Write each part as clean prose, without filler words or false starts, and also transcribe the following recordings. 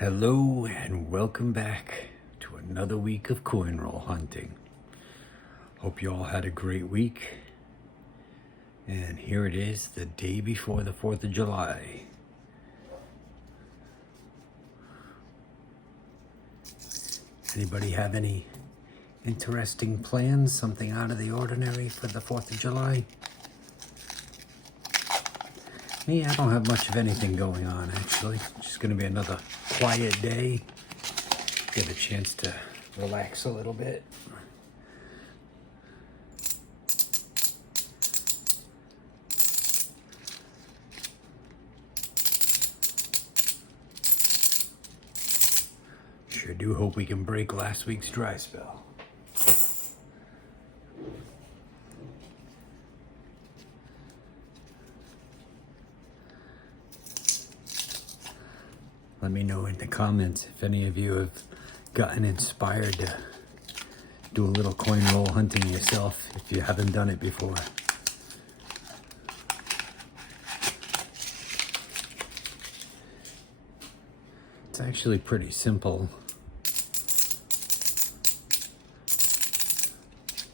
Hello and welcome back to another week of coin roll hunting. Hope you all had a great week. And here it is, the day before the 4th of July. Anybody have any interesting plans, something out of the ordinary for the 4th of July? Me, I don't have much of anything going on actually. It's just gonna be another quiet day. Get a chance to relax a little bit. Sure do hope we can break last week's dry spell. Let me know in the comments if any of you have gotten inspired to do a little coin roll hunting yourself if you haven't done it before. It's actually pretty simple.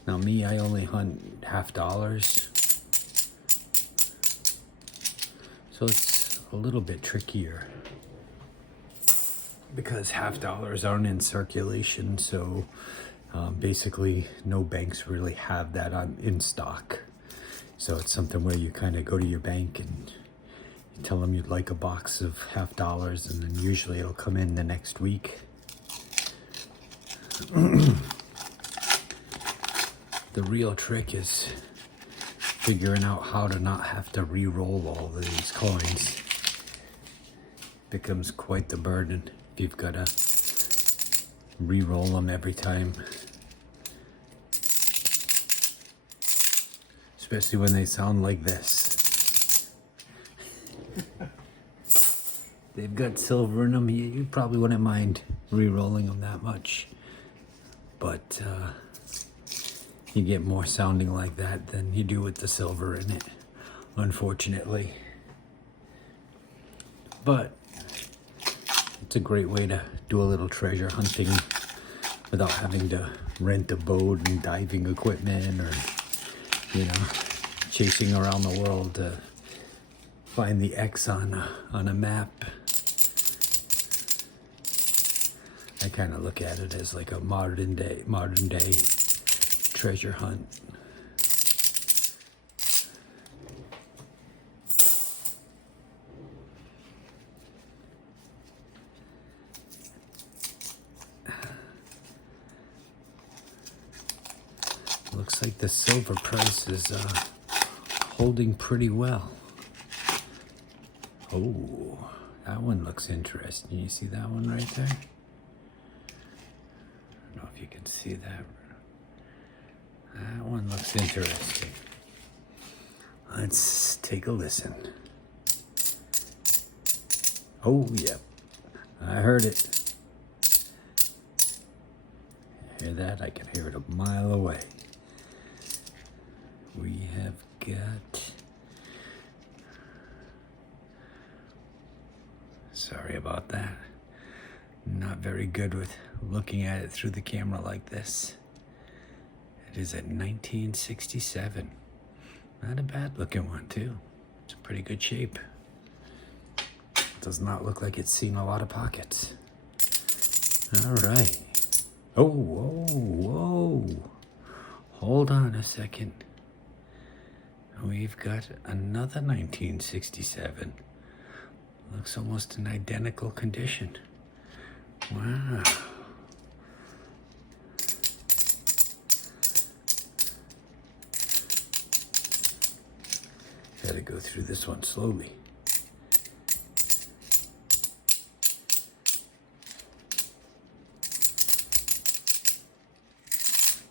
Now me, I only hunt $half, so it's a little bit trickier because $half aren't in circulation, so basically no banks really have that in stock. So it's something where you kind of go to your bank and you tell them you'd like a box of $half, and then usually it'll come in the next week. The real trick is figuring out how to not have to re-roll all of these coins. Becomes quite the burden if you've got to re-roll them every time. Especially when they sound like this. They've got silver in them. You probably wouldn't mind re-rolling them that much. But you get more sounding like that than you do with the silver in it, unfortunately. But it's a great way to do a little treasure hunting without having to rent a boat and diving equipment or, chasing around the world to find the X on a map. I kind of look at it as like a modern day treasure hunt. Looks like the silver price is holding pretty well. Oh, that one looks interesting. You see that one right there? I don't know if you can see that. That one looks interesting. Let's take a listen. Oh, yep. I heard it. Hear that? I can hear it a mile away. We have got... Sorry about that. Not very good with looking at it through the camera like this. It is at 1967. Not a bad looking one too. It's a pretty good shape. Does not look like it's seen a lot of pockets. All right. Oh, whoa, whoa. Hold on a second. We've got another 1967. Looks almost in identical condition. Wow. Gotta go through this one slowly.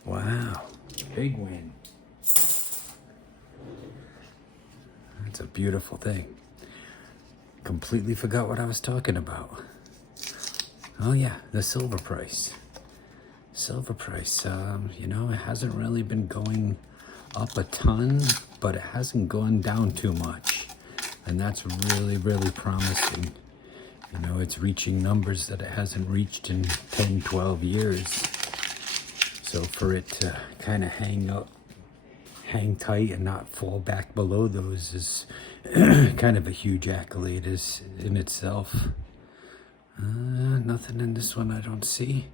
Wow, big win. That's a beautiful thing. Completely forgot what I was talking about. Oh yeah, the silver price. Silver price, it hasn't really been going up a ton, but it hasn't gone down too much. And that's really, really promising. know, it's reaching numbers that it hasn't reached in 10, 12 years. So for it to kind of hang tight and not fall back below those is kind of a huge accolade in itself. Nothing in this one I don't see.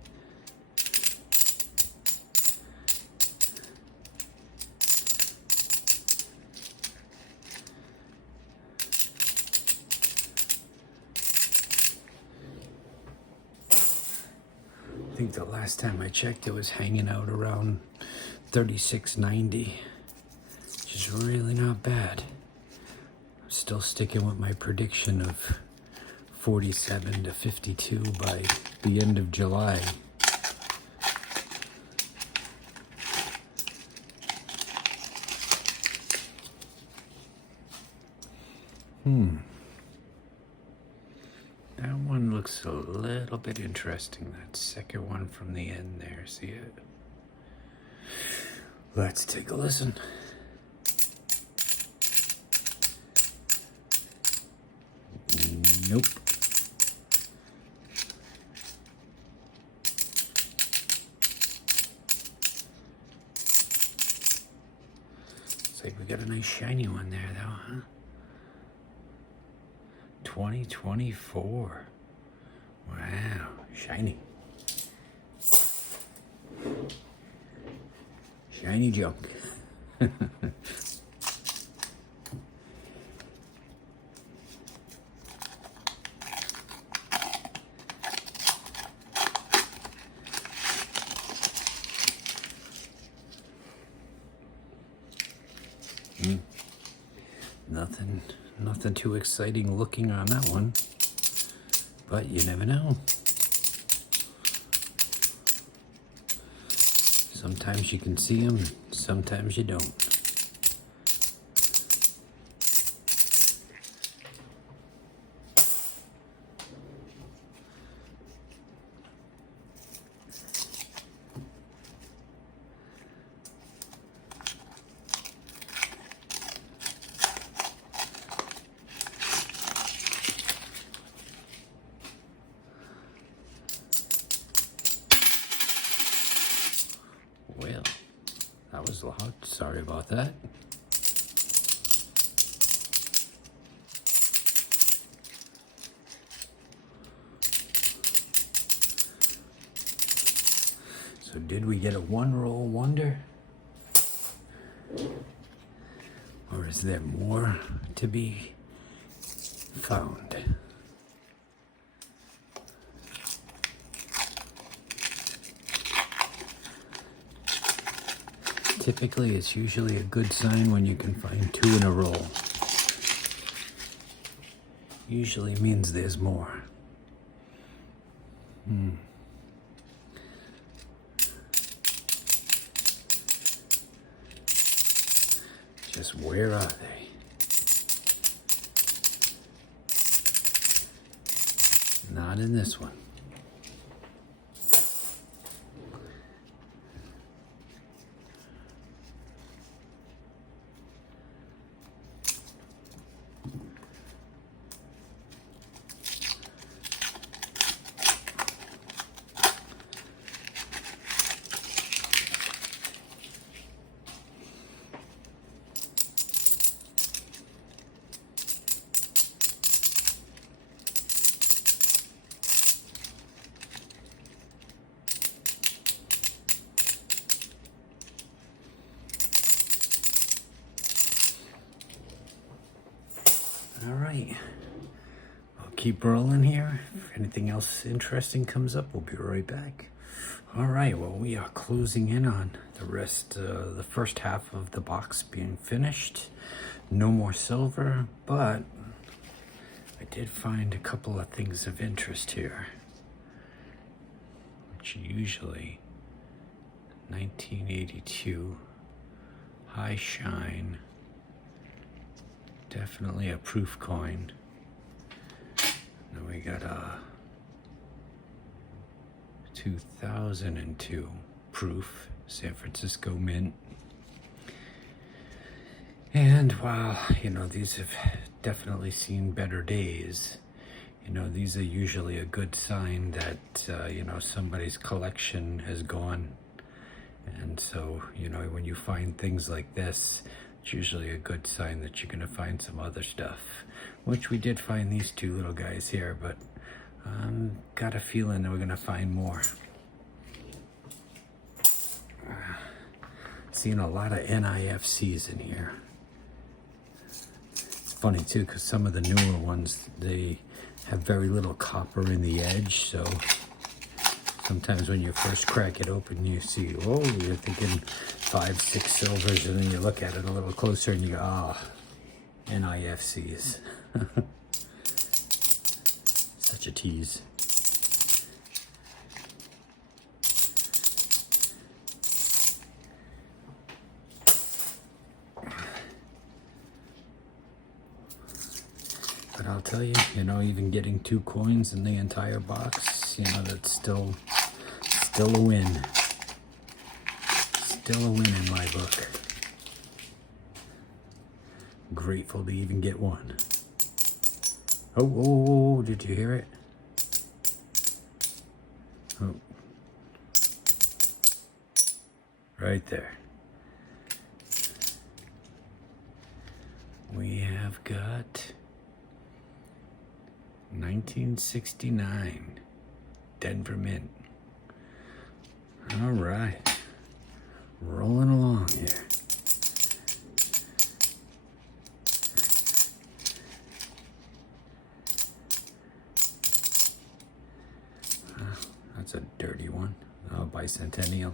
I think the last time I checked it was hanging out around 36.90, which is really not bad. I'm still sticking with my prediction of 47 to 52 by the end of July. That one looks a little bit interesting. That second one from the end there, see it? Let's take a listen. Nope. Looks like we got a nice shiny one there though, huh? 2024. Wow, shiny. Shiny junk. Nothing too exciting looking on that one, but you never know. Sometimes you can see them, sometimes you don't. Well, that was loud. Sorry about that. So did we get a one-roll wonder? Or is there more to be found? Typically, it's usually a good sign when you can find two in a row. Usually means there's more. Just where are they? Not in this one. All right, I'll keep rolling here. If anything else interesting comes up, we'll be right back. All right, well, we are closing in on the rest, the first half of the box being finished. No more silver, but I did find a couple of things of interest here, which usually 1982 high shine. Definitely a proof coin. Then we got a 2002 proof San Francisco Mint. And while, you know, these have definitely seen better days, You know, these are usually a good sign that, you know, somebody's collection has gone. And so, you know, when you find things like this, it's usually a good sign that you're going to find some other stuff. Which we did find these two little guys here, but got a feeling that we're going to find more. Seeing a lot of NIFCs in here. It's funny too, because some of the newer ones, they have very little copper in the edge, so sometimes when you first crack it open, you see, oh, you're thinking 5, 6 silvers, and then you look at it a little closer and you go, ah, NIFCs. Such a tease. But I'll tell you, you know, even getting 2 coins in the entire box, you know, that's still a win. Still a win in my book. Grateful to even get one. Oh, did you hear it? Oh. Right there. We have got 1969 Denver Mint. All right, rolling along here. That's a dirty one. Oh, Bicentennial.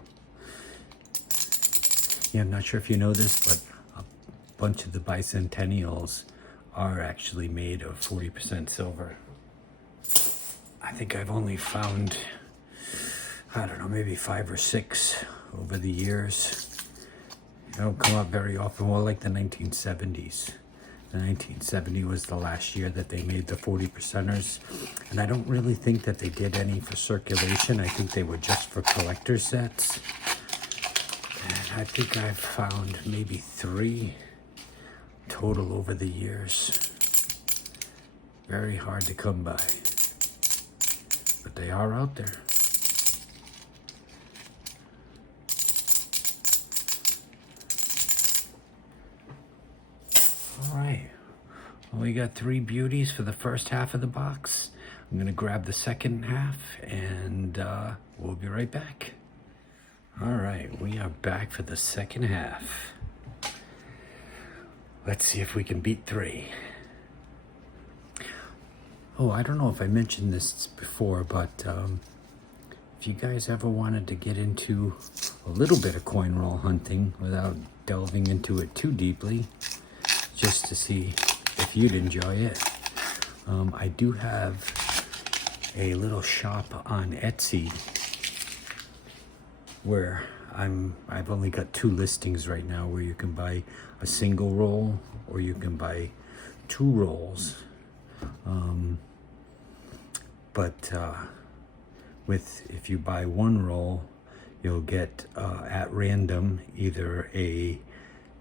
Yeah, I'm not sure if you know this, but a bunch of the Bicentennials are actually made of 40% silver. I think I've only found, I don't know, maybe 5 or 6 over the years. They don't come up very often. Well, like the 1970s. The 1970 was the last year that they made the 40%ers. And I don't really think that they did any for circulation. I think they were just for collector sets. And I think I've found maybe 3 total over the years. Very hard to come by. But they are out there. All right. Well, we got 3 beauties for the first half of the box. I'm going to grab the second half and we'll be right back. All right, we are back for the second half. Let's see if we can beat 3. Oh, I don't know if I mentioned this before, but if you guys ever wanted to get into a little bit of coin roll hunting without delving into it too deeply, just to see if you'd enjoy it, I do have a little shop on Etsy where I've only got 2 listings right now where you can buy a single roll or you can buy 2 rolls. If you buy 1 roll, you'll get at random either a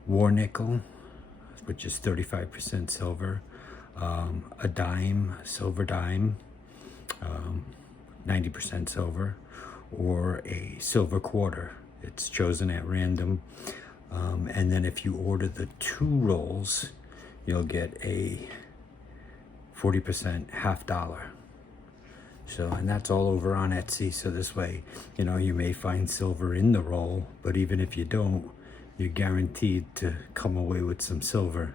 war nickel, which is 35% silver, a dime, silver dime, 90% silver, or a silver quarter. It's chosen at random. And then if you order the 2 rolls, you'll get a 40% $50. So, and that's all over on Etsy. So this way, you know, you may find silver in the roll, but even if you don't, you're guaranteed to come away with some silver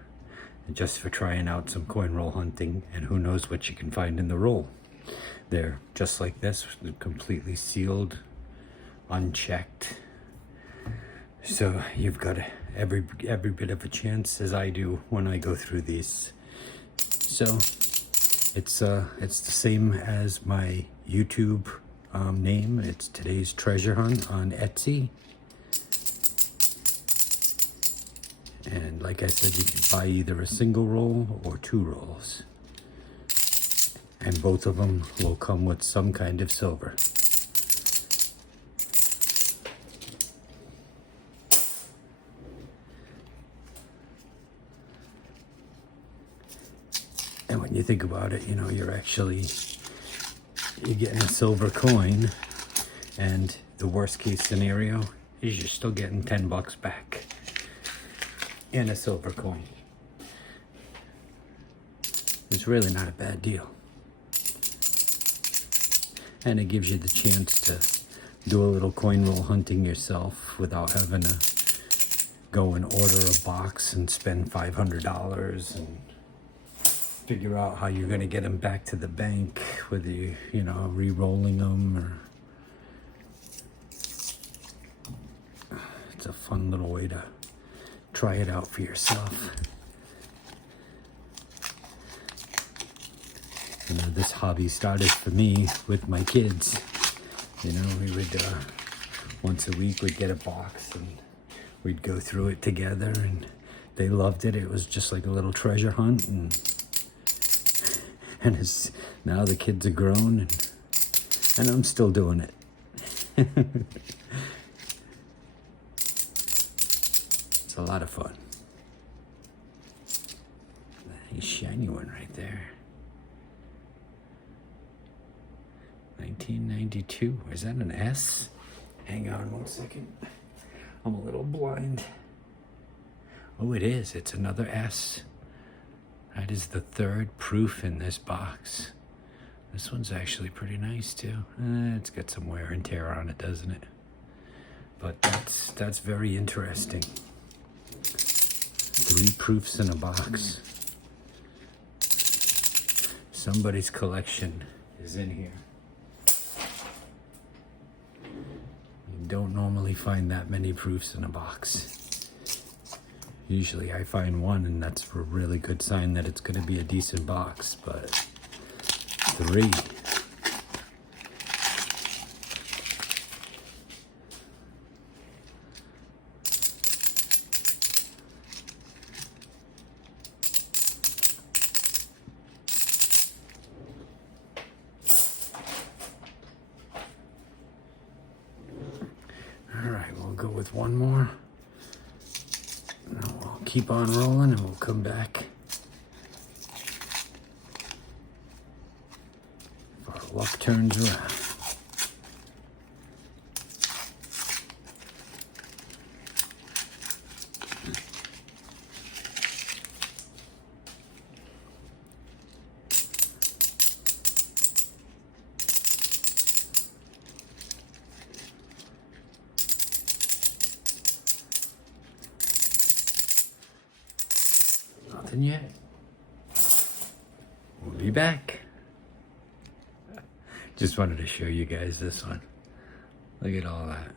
just for trying out some coin roll hunting, and who knows what you can find in the roll. They're just like this, completely sealed, unchecked. So you've got every bit of a chance as I do when I go through these. So it's the same as my YouTube name. It's Today's Treasure Hunt on Etsy. And like I said, you can buy either a single roll or 2 rolls. And both of them will come with some kind of silver. And when you you think about it, you know, you're getting a silver coin, and the worst case scenario is you're still getting 10 bucks back in a silver coin. It's really not a bad deal. And it gives you the chance to do a little coin roll hunting yourself without having to go and order a box and spend $500 and figure out how you're going to get them back to the bank, whether you know, re-rolling them or... It's a fun little way to try it out for yourself. You know, this hobby started for me with my kids. You know, we would, once a week, we'd get a box and we'd go through it together, and they loved it. It was just like a little treasure hunt, and it's, now the kids are grown, and I'm still doing it. It's a lot of fun. Nice shiny one right there. 1992. Is that an S? Hang on 1 second. I'm a little blind. Oh, it is. It's another S. That is the third proof in this box. This one's actually pretty nice too. It's got some wear and tear on it, doesn't it? But that's very interesting. 3 proofs in a box. Somebody's collection is in here. You don't normally find that many proofs in a box. Usually I find one, and that's a really good sign that it's going to be a decent box, but 3. All right, we'll go with one more. And we'll keep on rolling, and we'll come back. If our luck turns around. Nothing yet. We'll be back. Just wanted to show you guys this one. Look at all that.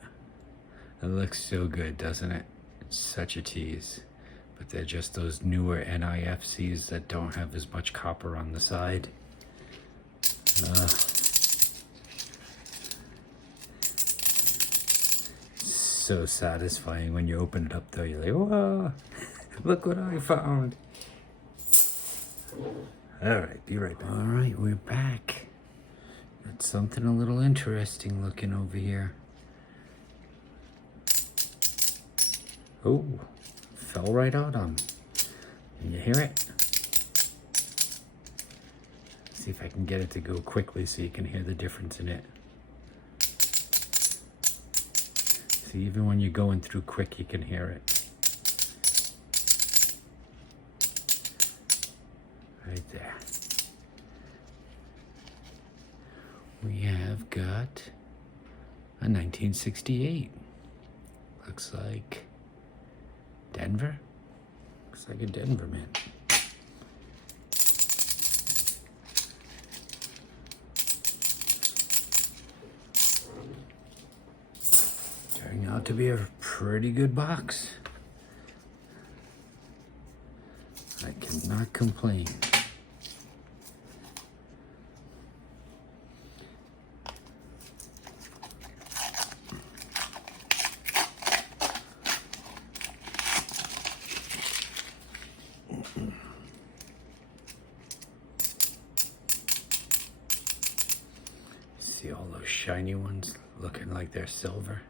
It looks so good, doesn't it? It's such a tease. But they're just those newer NIFCs that don't have as much copper on the side. So satisfying when you open it up though. You're like, whoa, look what I found. All right, be right back. All right, we're back. Got something a little interesting looking over here. Oh, fell right out on me. Can you hear it? See if I can get it to go quickly so you can hear the difference in it. See, even when you're going through quick, you can hear it. Right there. We have got a 1968. Looks like Denver. Looks like a Denver man. Turning out to be a pretty good box. I cannot complain. See all those shiny ones looking like they're silver.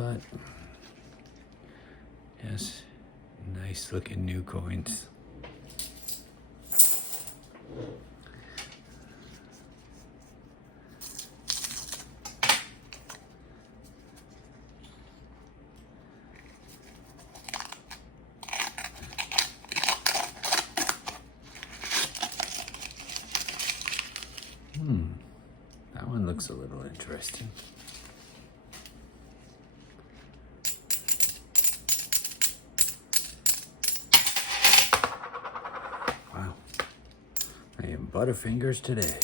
but yes, nice looking new coins. That one looks a little interesting. Wow. I am Butterfingers today.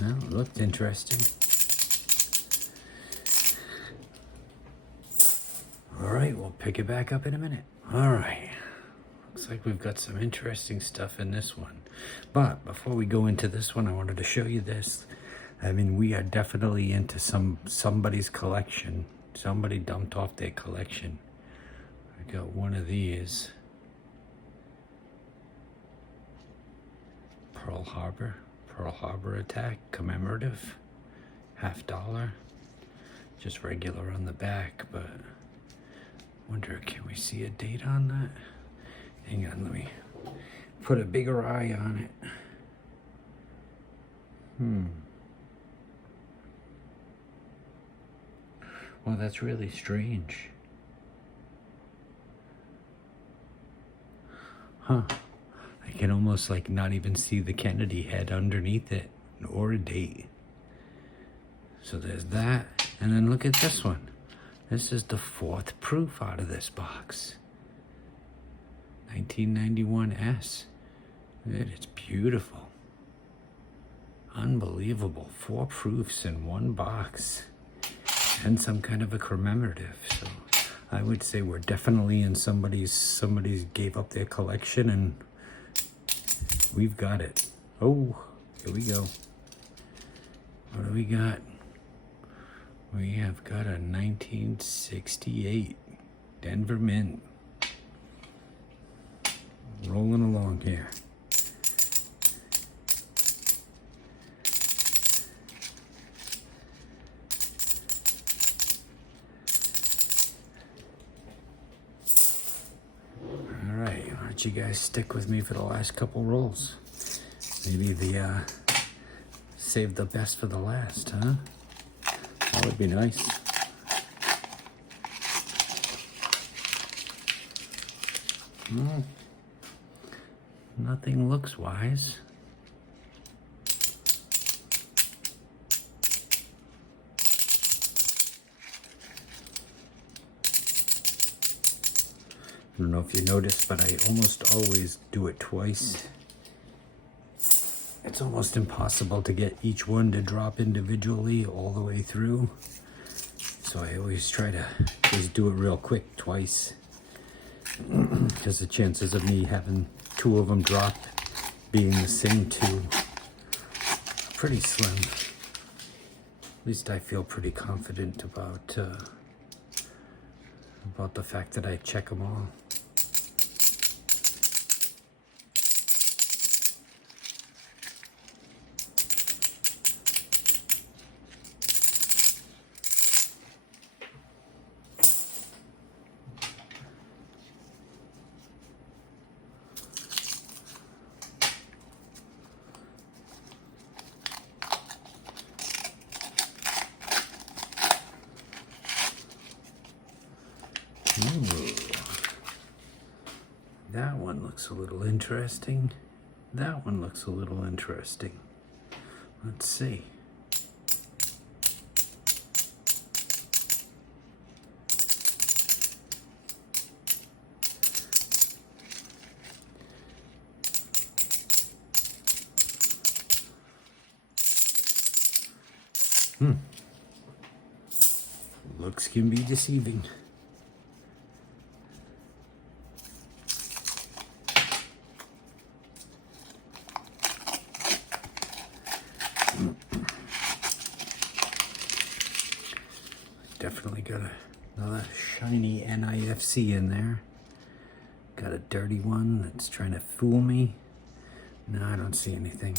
Well, it looked interesting. All right, we'll pick it back up in a minute. All right. Looks like we've got some interesting stuff in this one. But before we go into this one, I wanted to show you this. I mean, we are definitely into somebody's collection. Somebody dumped off their collection. I got one of these. Pearl Harbor attack, commemorative, $50. Just regular on the back, but wonder, can we see a date on that? Hang on, let me put a bigger eye on it. Well, that's really strange. Huh. I can almost like not even see the Kennedy head underneath it or a date. So there's that. And then look at this one. This is the 4th proof out of this box. 1991S. It's beautiful. Unbelievable. 4 proofs in one box. And some kind of a commemorative. So I would say we're definitely in somebody's gave up their collection and we've got it. Oh, here we go. What do we got? We have got a 1968 Denver Mint. Rolling along here. All right, why don't you guys stick with me for the last couple rolls? Maybe the save the best for the last, huh? That would be nice. Nothing looks wise. I don't know if you noticed, but I almost always do it twice. It's almost impossible to get each one to drop individually all the way through. So I always try to just do it real quick twice. Because the chances of me having 2 of them drop being the same 2 are pretty slim. At least I feel pretty confident about the fact that I check them all. Ooh. That one looks a little interesting. That one looks a little interesting. Let's see. Looks can be deceiving. Definitely got another shiny NIFC in there. Got a dirty one that's trying to fool me. No, I don't see anything.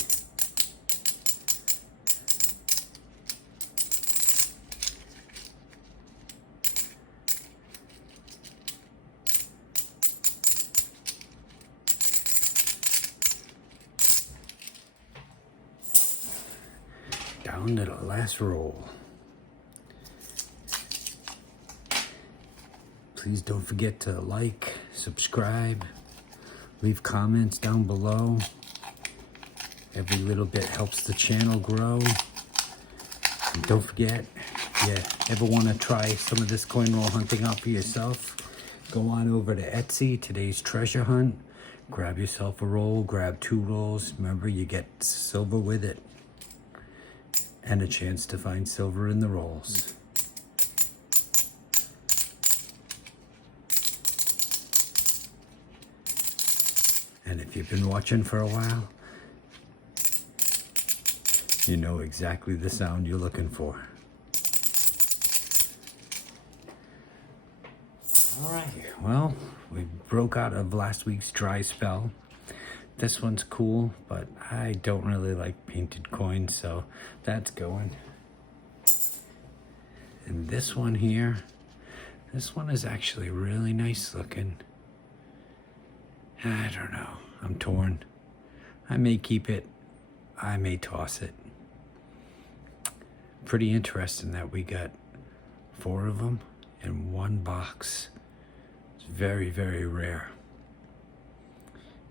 Down to the last roll. Please don't forget to like, subscribe, leave comments down below. Every little bit helps the channel grow. And don't forget, if you ever want to try some of this coin roll hunting out for yourself, go on over to Etsy, Today's Treasure Hunt. Grab yourself a roll, grab 2 rolls. Remember, you get silver with it. And a chance to find silver in the rolls. And if you've been watching for a while, you know exactly the sound you're looking for. All right, well, we broke out of last week's dry spell. This one's cool, but I don't really like painted coins, so that's going. And this one here, this one is actually really nice looking. I don't know, I'm torn. I may keep it, I may toss it. Pretty interesting that we got 4 of them in one box. It's very, very rare.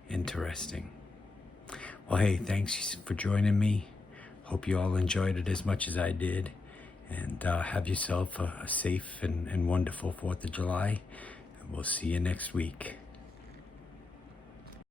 Interesting. Well, hey, thanks for joining me. Hope you all enjoyed it as much as I did. And have yourself a safe and wonderful 4th of July. And we'll see you next week.